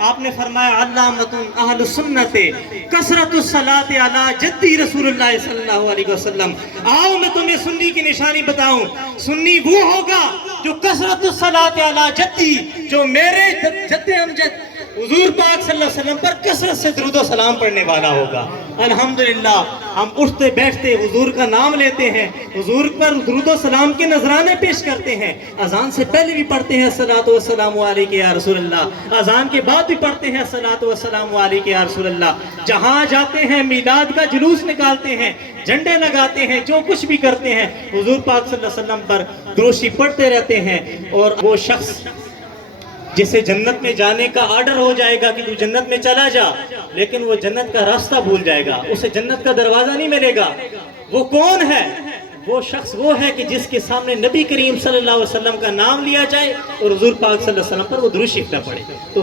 आपने फरमाया अल्लामतुन अहलुस सुन्नते कसरतुस सलात अला जद्दी रसूलुल्लाह सल्लल्लाहु अलैहि वसल्लम। आओ मैं तुम्हें सुन्नी की निशानी बताऊं। सुन्नी वो होगा जो कसरतुस सलात अला जद्दी, जो मेरे जद्दे अमजद हुजूर पाक सल्लल्लाहु अलैहि वसल्लम पर कसरत से दुरूद व सलाम पढ़ने वाला होगा। अल्हम्दुलिल्लाह, हम उठते बैठते हुजूर का नाम लेते हैं, हुजूर पर दुरूद व सलाम के नजराने पेश करते हैं। अजान से पहले भी पढ़ते हैं अस्सलातु वस्सलामु अलैका या रसूलल्लाह, अजान के बाद भी पढ़ते हैं अस्सलातु वस्सलामु अलैका या रसूलल्लाह। जहाँ जाते हैं मीलाद का जुलूस निकालते हैं, झंडे लगाते हैं, जो कुछ भी करते हैं हुजूर पाक सल्लल्लाहु अलैहि वसल्लम पर दुरूशी पढ़ते रहते हैं। और वो शख्स जिसे जन्नत में जाने का ऑर्डर हो जाएगा कि तू जन्नत में चला जा, लेकिन वो जन्नत का रास्ता भूल जाएगा, उसे जन्नत का दरवाजा नहीं मिलेगा। वो कौन है? वो शख्स वो है कि जिसके सामने नबी करीम सल्लल्लाहु अलैहि वसल्लम का नाम लिया जाए और हुजूर पाक सल्लल्लाहु अलैहि वसल्लम पर वो दुरूद शिफ न पढ़े। तो